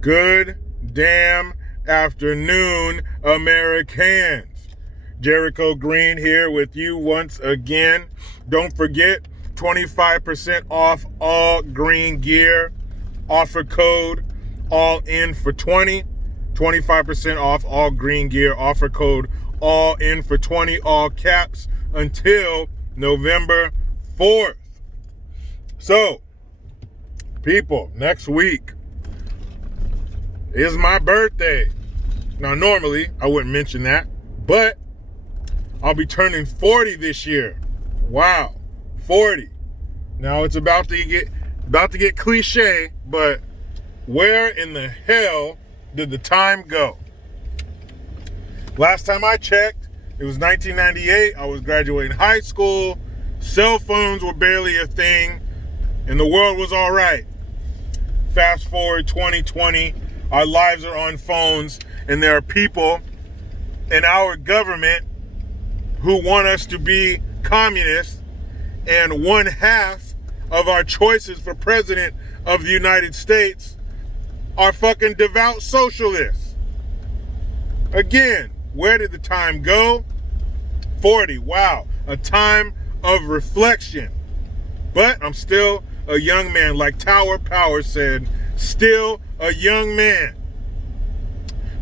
Good damn afternoon, Americans. Jericho Green here with you once again. Don't forget, 25% off all green gear. Offer code all in for 20. 25% off all green gear. Offer code all in for 20, all caps, until November 4th. So, people, next week is my birthday. Now, normally, I wouldn't mention that, but I'll be turning 40 this year. Wow, 40. Now, it's about to get cliche, but where in the hell did the time go? Last time I checked, it was 1998. I was graduating high school. Cell phones were barely a thing, and the world was all right. Fast forward 2020, our lives are on phones, and there are people in our government who want us to be communists, and one half of our choices for president of the United States are fucking devout socialists. Again, where did the time go? 40, wow, a time of reflection. But I'm still a young man, like Tower Power said, still a young man.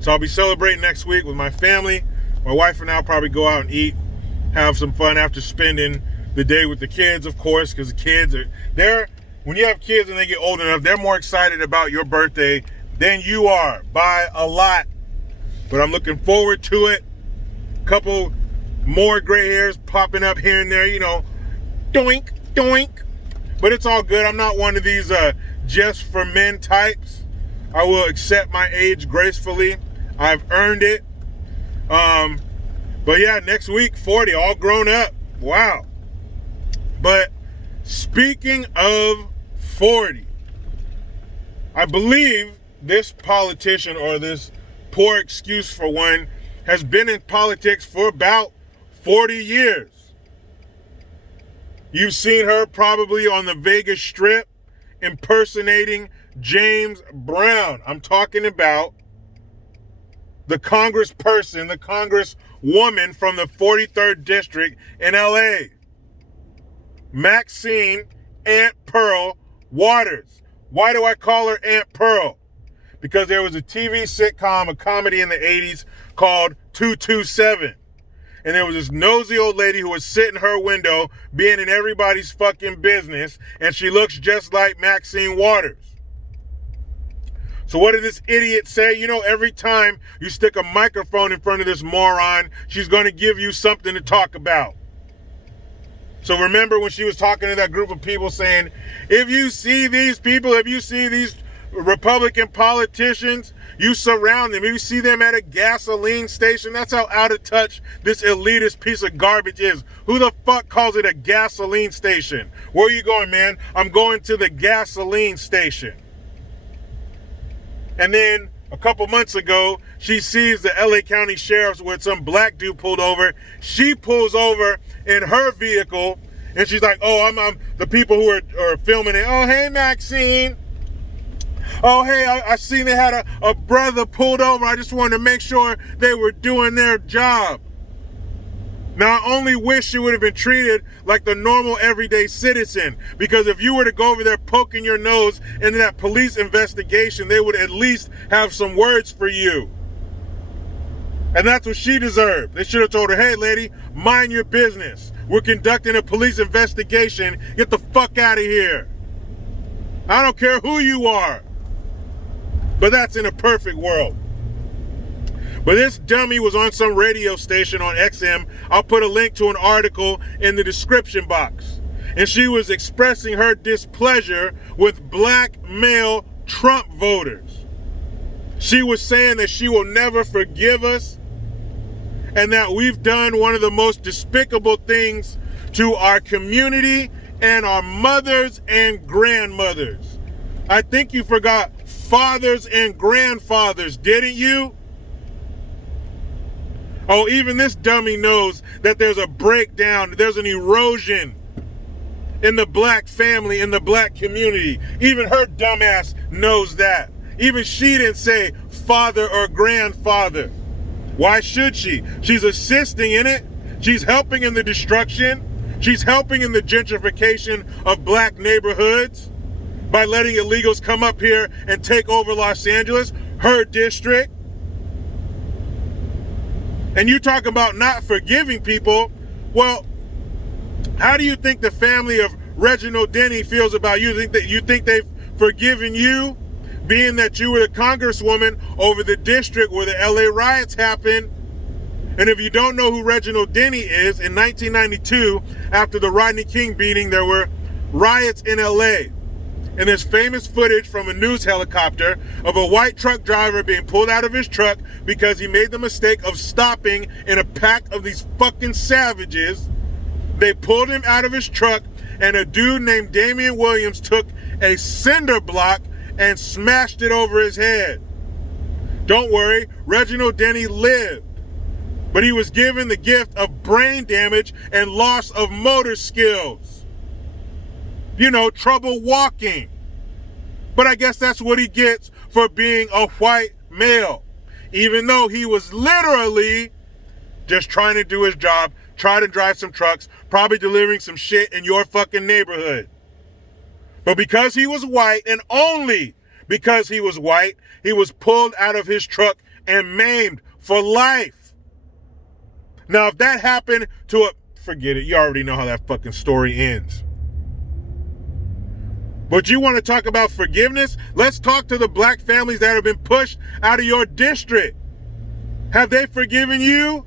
So I'll be celebrating next week with my family. My wife and I'll probably go out and eat, have some fun after spending the day with the kids, of course, because the kids are, when you have kids and they get old enough, they're more excited about your birthday than you are by a lot. But I'm looking forward to it. Couple more gray hairs popping up here and there, doink, doink. But it's all good. I'm not one of these just for men types. I will accept my age gracefully. I've earned it. But yeah, next week, 40, all grown up. Wow. But speaking of 40, I believe this politician, or this poor excuse for one, has been in politics for about 40 years. You've seen her probably on the Vegas Strip impersonating James Brown. I'm talking about the congressperson, the congresswoman from the 43rd District in LA, Maxine Aunt Pearl Waters. Why do I call her Aunt Pearl? Because there was a TV sitcom, a comedy in the 80s called 227. And there was this nosy old lady who would sit in her window being in everybody's fucking business, and she looks just like Maxine Waters. So what did this idiot say? Every time you stick a microphone in front of this moron, she's going to give you something to talk about. So remember when she was talking to that group of people saying, if you see these people, if you see these Republican politicians, you surround them. If you see them at a gasoline station, that's how out of touch this elitist piece of garbage is. Who the fuck calls it a gasoline station? Where are you going, man? I'm going to the gasoline station. And then a couple months ago, she sees the LA County Sheriff's with some black dude pulled over. She pulls over in her vehicle, and she's like, oh, I'm the people who are filming it. Oh, hey, Maxine. Oh, hey, I seen they had a brother pulled over. I just wanted to make sure they were doing their job. Now, I only wish she would have been treated like the normal everyday citizen, because if you were to go over there poking your nose into that police investigation, they would at least have some words for you. And that's what she deserved. They should have told her, hey, lady, mind your business. We're conducting a police investigation. Get the fuck out of here. I don't care who you are. But that's in a perfect world. But this dummy was on some radio station on XM. I'll put a link to an article in the description box. And she was expressing her displeasure with black male Trump voters. She was saying that she will never forgive us, and that we've done one of the most despicable things to our community and our mothers and grandmothers. I think you forgot fathers and grandfathers, didn't you? Oh, even this dummy knows that there's a breakdown, there's an erosion in the black family, in the black community. Even her dumbass knows that. Even she didn't say father or grandfather. Why should she? She's assisting in it. She's helping in the destruction. She's helping in the gentrification of black neighborhoods by letting illegals come up here and take over Los Angeles, her district. And you talk about not forgiving people. Well, how do you think the family of Reginald Denny feels about you? You think they've forgiven you, being that you were the congresswoman over the district where the LA riots happened? And if you don't know who Reginald Denny is, in 1992, after the Rodney King beating, there were riots in LA. And there's famous footage from a news helicopter of a white truck driver being pulled out of his truck because he made the mistake of stopping in a pack of these fucking savages. They pulled him out of his truck, and a dude named Damian Williams took a cinder block and smashed it over his head. Don't worry, Reginald Denny lived, but he was given the gift of brain damage and loss of motor skills. You know, trouble walking. But I guess that's what he gets for being a white male, even though he was literally just trying to do his job, trying to drive some trucks, probably delivering some shit in your fucking neighborhood. But because he was white, and only because he was white, he was pulled out of his truck and maimed for life. Now, if that happened to forget it, you already know how that fucking story ends. But you want to talk about forgiveness? Let's talk to the black families that have been pushed out of your district. Have they forgiven you?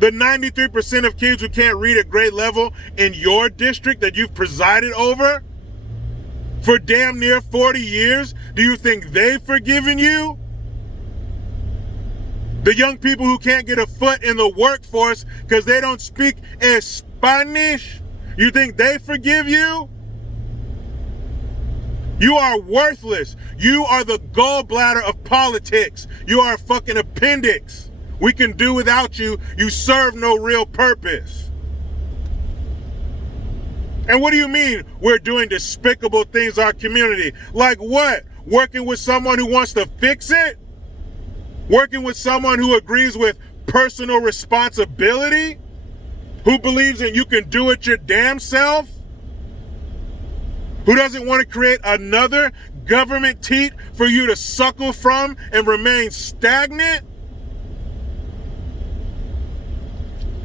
The 93% of kids who can't read at grade level in your district that you've presided over for damn near 40 years, do you think they've forgiven you? The young people who can't get a foot in the workforce because they don't speak Spanish, you think they forgive you? You are worthless. You are the gallbladder of politics. You are a fucking appendix. We can do without you. You serve no real purpose. And what do you mean we're doing despicable things in our community? Like what? Working with someone who wants to fix it? Working with someone who agrees with personal responsibility? Who believes in you can do it your damn self? Who doesn't want to create another government teat for you to suckle from and remain stagnant?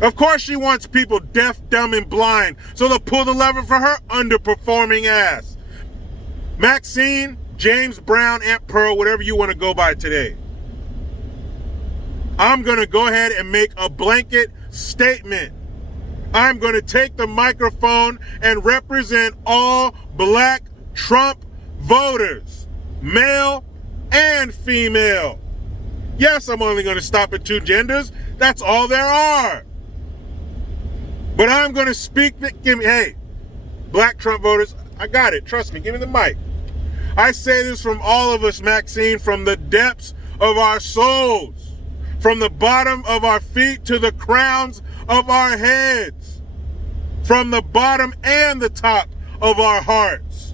Of course she wants people deaf, dumb, and blind, so they'll pull the lever for her underperforming ass. Maxine, James Brown, Aunt Pearl, whatever you want to go by today. I'm going to go ahead and make a blanket statement. I'm going to take the microphone and represent all black Trump voters, male and female. Yes, I'm only going to stop at two genders. That's all there are. But I'm going to speak, hey, black Trump voters, I got it. Trust me, give me the mic. I say this from all of us, Maxine, from the depths of our souls, from the bottom of our feet to the crowns of our heads, from the bottom and the top of our hearts.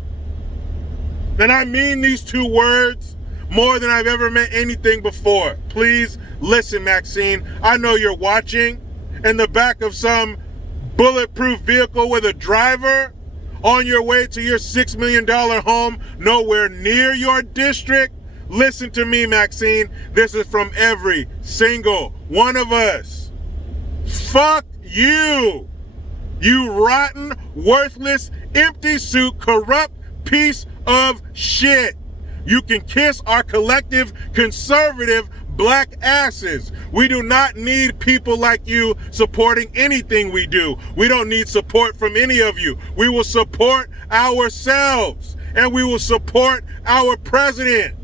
And I mean these two words more than I've ever meant anything before. Please listen, Maxine. I know you're watching in the back of some bulletproof vehicle with a driver on your way to your $6 million home nowhere near your district. Listen to me, Maxine. This is from every single one of us. Fuck you. You rotten, worthless, empty suit, corrupt piece of shit. You can kiss our collective conservative black asses. We do not need people like you supporting anything we do. We don't need support from any of you. We will support ourselves, and we will support our president.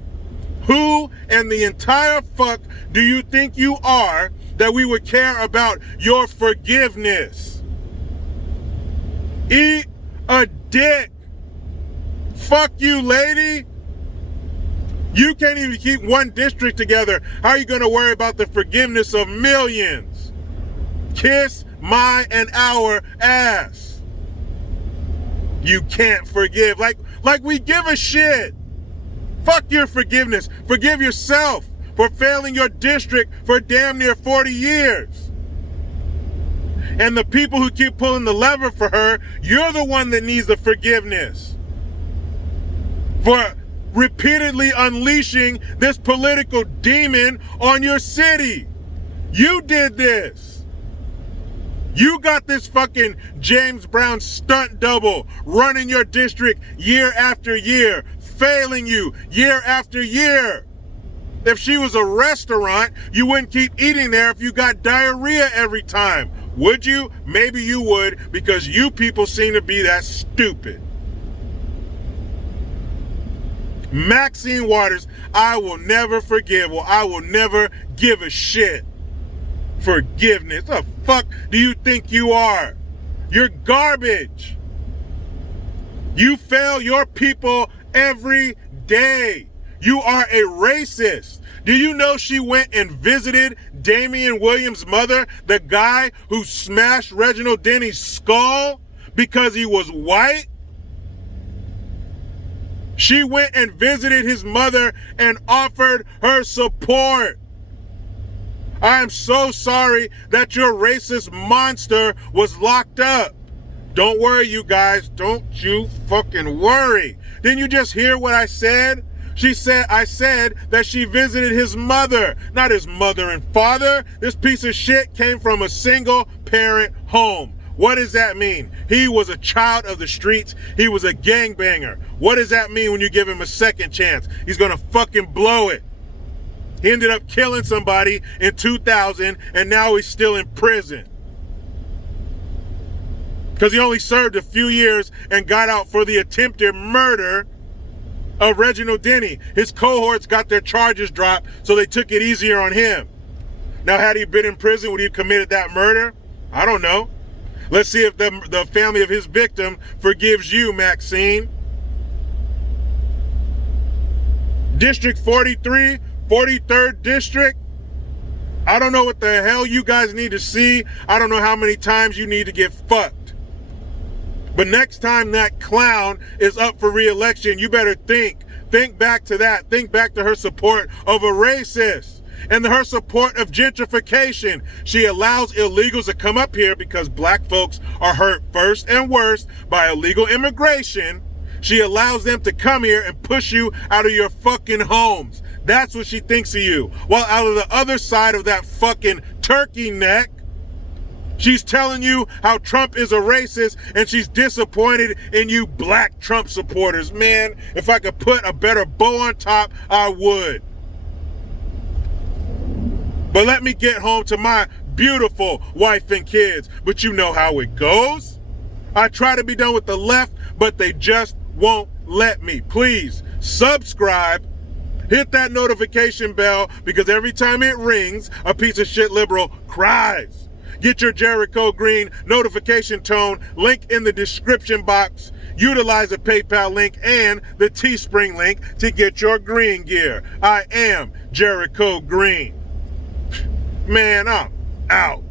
Who in the entire fuck do you think you are that we would care about your forgiveness? Eat a dick. Fuck you, lady. You can't even keep one district together. How are you going to worry about the forgiveness of millions? Kiss my and our ass. You can't forgive. Like we give a shit. Fuck your forgiveness. Forgive yourself for failing your district for damn near 40 years. And the people who keep pulling the lever for her, you're the one that needs the forgiveness for repeatedly unleashing this political demon on your city. You did this. You got this fucking James Brown stunt double running your district year after year, failing you year after year. If she was a restaurant, you wouldn't keep eating there if you got diarrhea every time. Would you? Maybe you would, because you people seem to be that stupid. Maxine Waters, I will never forgive, or I will never give a shit. Forgiveness. The fuck do you think you are? You're garbage. You fail your people every day. You are a racist. Do you know she went and visited Damian Williams' mother, the guy who smashed Reginald Denny's skull because he was white? She went and visited his mother and offered her support. I am so sorry that your racist monster was locked up. Don't worry, you guys. Don't you fucking worry. Didn't you just hear what I said? I said that she visited his mother, not his mother and father. This piece of shit came from a single parent home. What does that mean? He was a child of the streets. He was a gangbanger. What does that mean when you give him a second chance? He's gonna fucking blow it. He ended up killing somebody in 2000, and now he's still in prison. Because he only served a few years and got out for the attempted murder of Reginald Denny. His cohorts got their charges dropped, so they took it easier on him. Now, had he been in prison, would he have committed that murder? I don't know. Let's see if the family of his victim forgives you, Maxine. District 43, 43rd District. I don't know what the hell you guys need to see. I don't know how many times you need to get fucked. But next time that clown is up for re-election, you better think back to that. Think back to her support of a racist and her support of gentrification. She allows illegals to come up here because black folks are hurt first and worst by illegal immigration. She allows them to come here and push you out of your fucking homes. That's what she thinks of you. While out of the other side of that fucking turkey neck, she's telling you how Trump is a racist, and she's disappointed in you black Trump supporters. Man, if I could put a better bow on top, I would. But let me get home to my beautiful wife and kids. But you know how it goes. I try to be done with the left, but they just won't let me. Please subscribe. Hit that notification bell, because every time it rings, a piece of shit liberal cries. Get your Jericho Green notification tone, link in the description box. Utilize the PayPal link and the Teespring link to get your green gear. I am Jericho Green. Man, I'm out.